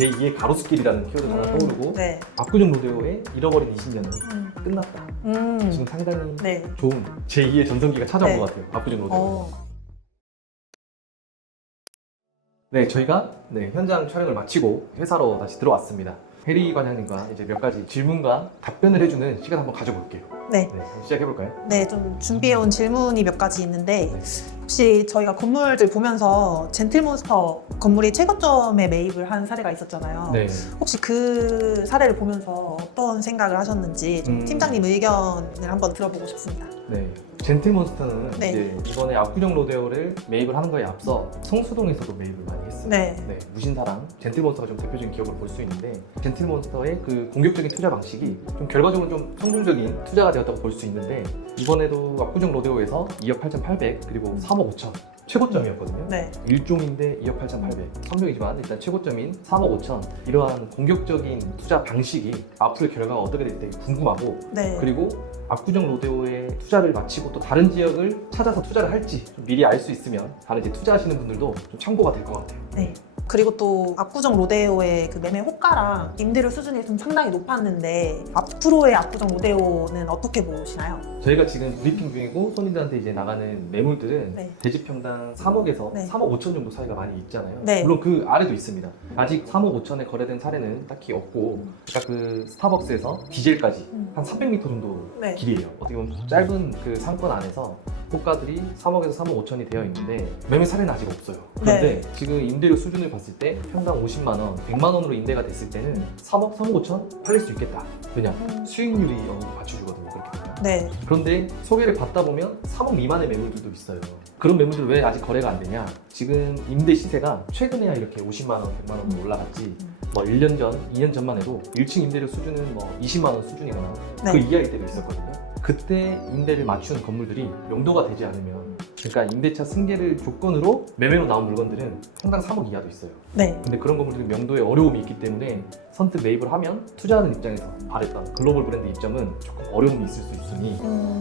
제2의 가로수길이라는 키워드가 하나 떠오르고 네. 압구정 로데오의 잃어버린 20년은 끝났다. 지금 상당히 네. 좋은 제2의 전성기가 찾아온 네. 것 같아요. 압구정 로데오. 어. 네, 저희가 현장 촬영을 마치고 회사로 다시 들어왔습니다. 해리 관장님과 이제 몇 가지 질문과 답변을 해주는 시간 한번 가져볼게요. 네. 한번 시작해볼까요? 네, 좀 준비해온 질문이 몇 가지 있는데 네. 혹시 저희가 건물들 보면서 젠틀몬스터 건물이 최고점에 매입을 한 사례가 있었잖아요. 네. 혹시 그 사례를 보면서 어떤 생각을 하셨는지 좀 팀장님 의견을 한번 들어보고 싶습니다. 네. 젠틀몬스터는 네. 이제 이번에 압구정 로데오를 매입을 하는 거에 앞서 성수동에서도 매입을 많이 했어요. 네. 무신사랑 젠틀몬스터가 좀 대표적인 기업을 볼 수 있는데 젠틀몬스터의 그 공격적인 투자 방식이 좀 결과적으로 좀 성공적인 투자가 되었다고 볼 수 있는데 이번에도 압구정 로데오에서 2억 8,800 그리고 3억 5천 최고점이었거든요. 네. 1종인데 2억 8,800 선명이지만 일단 최고점인 3억 5천 이러한 공격적인 투자 방식이 앞으로의 결과가 어떻게 될지 궁금하고 네. 그리고 압구정 로데오에 투자를 마치고 또 다른 지역을 찾아서 투자를 할지 좀 미리 알 수 있으면 다른 이제 투자하시는 분들도 좀 참고가 될 것 같아요. 네. 그리고 또 압구정 로데오의 그 매매 호가랑 임대료 수준이 좀 상당히 높았는데 앞으로의 압구정 로데오는 어떻게 보시나요? 저희가 지금 브리핑 중이고 손님들한테 이제 나가는 매물들은 네. 대지평당 3억에서 네. 3억 5천 정도 사이가 많이 있잖아요. 네. 물론 그 아래도 있습니다. 아직 3억 5천에 거래된 사례는 딱히 없고 아까 그 스타벅스에서 디젤까지 한 300m 정도 네. 길이에요. 어떻게 보면 짧은 그 상권 안에서 호가들이 3억에서 3억 5천이 되어 있는데 매매 사례는 아직 없어요. 그런데 지금 임대료 수준을 봤을 때 평당 50만 원, 100만 원으로 임대가 됐을 때는 3억, 3억 5천 팔릴 수 있겠다. 왜냐? 수익률이 어느 정도 받쳐주거든요. 그렇게 되면. 네. 그런데 소개를 받다 보면 3억 미만의 매물들도 있어요. 그런 매물들 왜 아직 거래가 안 되냐? 지금 임대 시세가 최근에야 이렇게 50만 원, 100만 원으로 올라갔지. 뭐 1년 전, 2년 전만 해도 1층 임대료 수준은 뭐 20만 원 수준이거나 네. 그 이하일 때도 있었거든요. 그때 임대를 맞추는 건물들이 명도가 되지 않으면 그러니까 임대차 승계를 조건으로 매매로 나온 물건들은 평당 3억 이하도 있어요. 네. 근데 그런 건물들은 명도에 어려움이 있기 때문에 선뜻 매입을 하면 투자하는 입장에서 바랬던 글로벌 브랜드 입점은 조금 어려움이 있을 수 있으니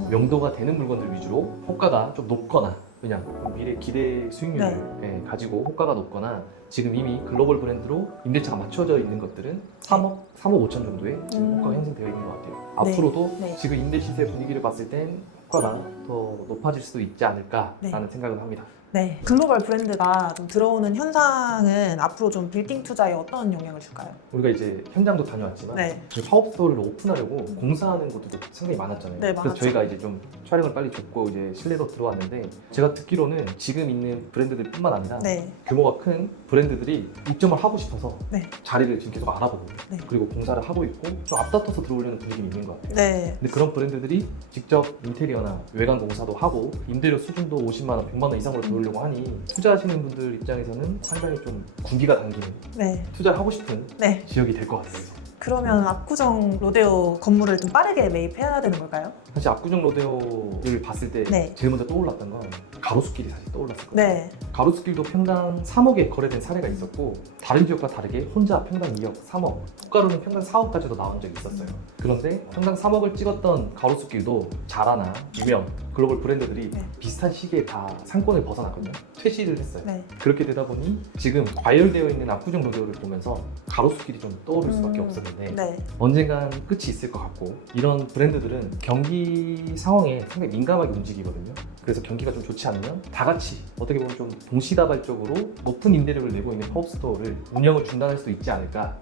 명도가 되는 물건들 위주로 호가가 좀 높거나 그냥 미래 기대 수익률을 가지고 호가가 높거나 지금 이미 글로벌 브랜드로 임대차가 맞춰져 있는 것들은 3억, 3억 5천 정도의 지금 호가가 형성되어 있는 것 같아요. 네. 앞으로도 네. 지금 임대 시세 분위기를 봤을 땐 호가가 더 높아질 수도 있지 않을까라는 네. 생각을 합니다. 네. 글로벌 브랜드가 좀 들어오는 현상은 앞으로 좀 빌딩 투자에 어떤 영향을 줄까요? 우리가 이제 현장도 다녀왔지만 네. 파업 스토어를 오픈하려고 공사하는 곳도 상당히 많았잖아요. 네, 그래서 많았죠. 저희가 이제 좀 촬영을 빨리 접고 이제 실내로 들어왔는데 제가 듣기로는 지금 있는 브랜드들뿐만 아니라 네. 규모가 큰 브랜드들이 입점을 하고 싶어서 네. 자리를 지금 계속 알아보고 네. 그리고 공사를 하고 있고 좀 앞다퉈서 들어오려는 분위기는 있는 것 같아요. 네. 근데 그런 브랜드들이 직접 인테리어나 외관 공사도 하고 임대료 수준도 50만 원, 100만 원 이상으로 들어오려고 하니 투자하시는 분들 입장에서는 상당히 좀 군기가 당기는 네. 투자를 하고 싶은 네. 지역이 될 것 같아요. 그러면 압구정 로데오 건물을 좀 빠르게 매입해야 되는 걸까요? 사실 압구정 로데오를 봤을 때 네. 제일 먼저 떠올랐던 건 가로수길이 사실 떠올랐었거든요. 네. 가로수길도 평당 3억에 거래된 사례가 있었고 다른 지역과 다르게 혼자 평당 2억, 3억, 호가로는 평당 4억까지도 나온 적이 있었어요. 그런데 평당 3억을 찍었던 가로수길도 자라나 유명 글로벌 브랜드들이 네. 비슷한 시기에 다 상권을 벗어났거든요. 퇴시를 했어요. 네. 그렇게 되다 보니 지금 과열되어 있는 압구정 로데오를 보면서 가로수길이 좀 떠오를 수밖에 없었는데 네. 언젠간 끝이 있을 것 같고 이런 브랜드들은 경기 상황에 상당히 민감하게 움직이거든요. 그래서 경기가 좀 좋지 않으면 다 같이 어떻게 보면 좀 동시다발적으로 높은 임대료를 내고 있는 팝업스토어를 운영을 중단할 수도 있지 않을까.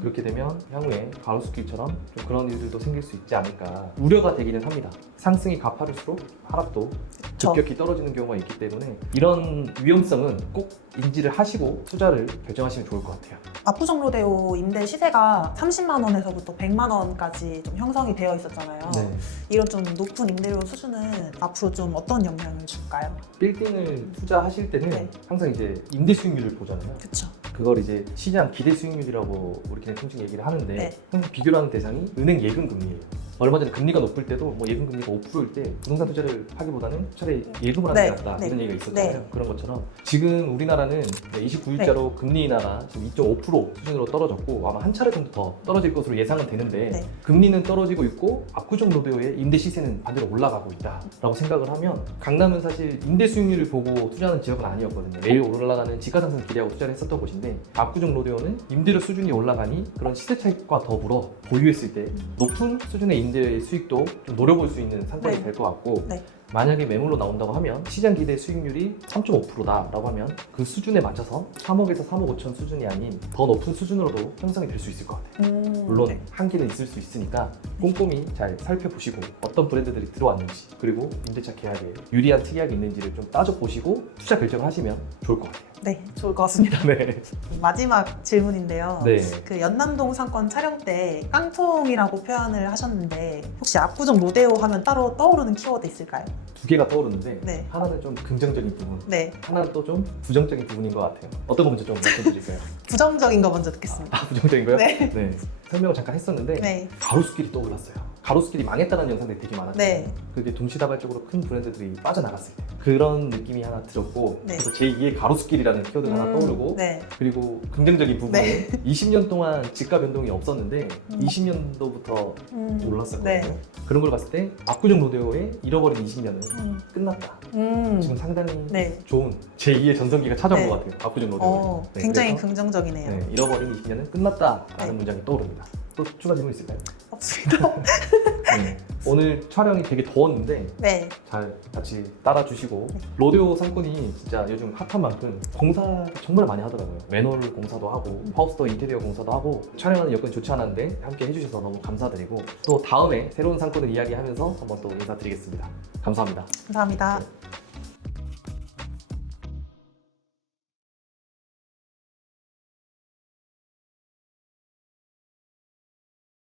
그렇게 되면 향후에 가로수길처럼 좀 그런 일들도 생길 수 있지 않을까 우려가 되기는 합니다. 상승이 가파를수록 하락도 그쵸. 급격히 떨어지는 경우가 있기 때문에 이런 위험성은 꼭 인지를 하시고 투자를 결정하시면 좋을 것 같아요. 압구정 로데오 임대 시세가 30만 원에서부터 100만 원까지 좀 형성이 되어 있었잖아요. 네. 이런 좀 높은 임대료 수준은 앞으로 좀 어떤 영향을 줄까요? 빌딩을 투자하실 때는 네. 항상 이제 임대 수익률을 보잖아요. 그렇죠. 그걸 이제 시장 기대 수익률이라고 우리끼리 통칭 얘기를 하는데 네. 항상 비교를 하는 대상이 은행 예금 금리예요. 얼마 전에 금리가 높을 때도 뭐 예금 금리가 5%일 때 부동산 투자를 하기보다는 차라리 예금을 하는 게 낫다 이런 얘기가 있었잖아요. 그런 것처럼 지금 우리나라는 29일자로 금리 인하가 지금 2.5% 수준으로 떨어졌고 아마 한 차례 정도 더 떨어질 것으로 예상은 되는데 금리는 떨어지고 있고 압구정 로데오의 임대 시세는 반대로 올라가고 있다라고 생각을 하면 강남은 사실 임대 수익률을 보고 투자하는 지역은 아니었거든요. 매일 올라가는 지가 상승 기대하고 투자를 했었던 곳인데 압구정 로데오는 임대료 수준이 올라가니 그런 시세 차익과 더불어 보유했을 때 높은 수준의 임대 수익도 좀 노려볼 수 있는 상권이 될 것 같고 만약에 매물로 나온다고 하면 시장 기대 수익률이 3.5%다라고 하면 그 수준에 맞춰서 3억에서 3억 5천 수준이 아닌 더 높은 수준으로도 형성이 될 수 있을 것 같아요. 물론 한계는 있을 수 있으니까 꼼꼼히 잘 살펴보시고 어떤 브랜드들이 들어왔는지 그리고 임대차 계약에 유리한 특약이 있는지를 좀 따져보시고 투자 결정을 하시면 좋을 것 같아요. 네, 좋을 것 같습니다. 네. 마지막 질문인데요. 네. 그 연남동 상권 촬영 때 깡통이라고 표현을 하셨는데 혹시 압구정 로데오 하면 따로 떠오르는 키워드 있을까요? 두 개가 떠오르는데 네. 하나는 좀 긍정적인 부분, 네, 하나는 또 좀 부정적인 부분인 것 같아요. 어떤 거 먼저 좀 말씀드릴까요? 부정적인 거 먼저 듣겠습니다. 아, 부정적인 거요? 네. 설명을 잠깐 했었는데 네. 가로수길이 떠올랐어요. 가로수길이 망했다는 영상들이 되게 많았어요. 네. 그게 동시다발적으로 큰 브랜드들이 빠져나갔을 때 그런 느낌이 하나 들었고 네. 그래서 제2의 가로수길이라는 키워드가 하나 떠오르고 네. 그리고 긍정적인 부분은 네. 20년 동안 집가 변동이 없었는데 20년도부터 올랐었거든요. 네. 그런 걸 봤을 때 압구정 로데오의 잃어버린 20년은 끝났다. 지금 상당히 네. 좋은 제2의 전성기가 찾아온 네. 것 같아요. 압구정 로데오. 굉장히 긍정적이네요. 네, 잃어버린 20년은 끝났다라는 네. 문장이 떠오릅니다. 또 추가 질문 있을까요? 없습니다. 네. 오늘 촬영이 되게 더웠는데 네. 잘 같이 따라주시고 로데오 상권이 진짜 요즘 핫한 만큼 공사 정말 많이 하더라고요. 맨홀 공사도 하고 하우스도 인테리어 공사도 하고 촬영하는 여건이 좋지 않았는데 함께 해주셔서 너무 감사드리고 또 다음에 새로운 상권을 이야기하면서 한번 또 인사드리겠습니다. 감사합니다. 감사합니다. 네.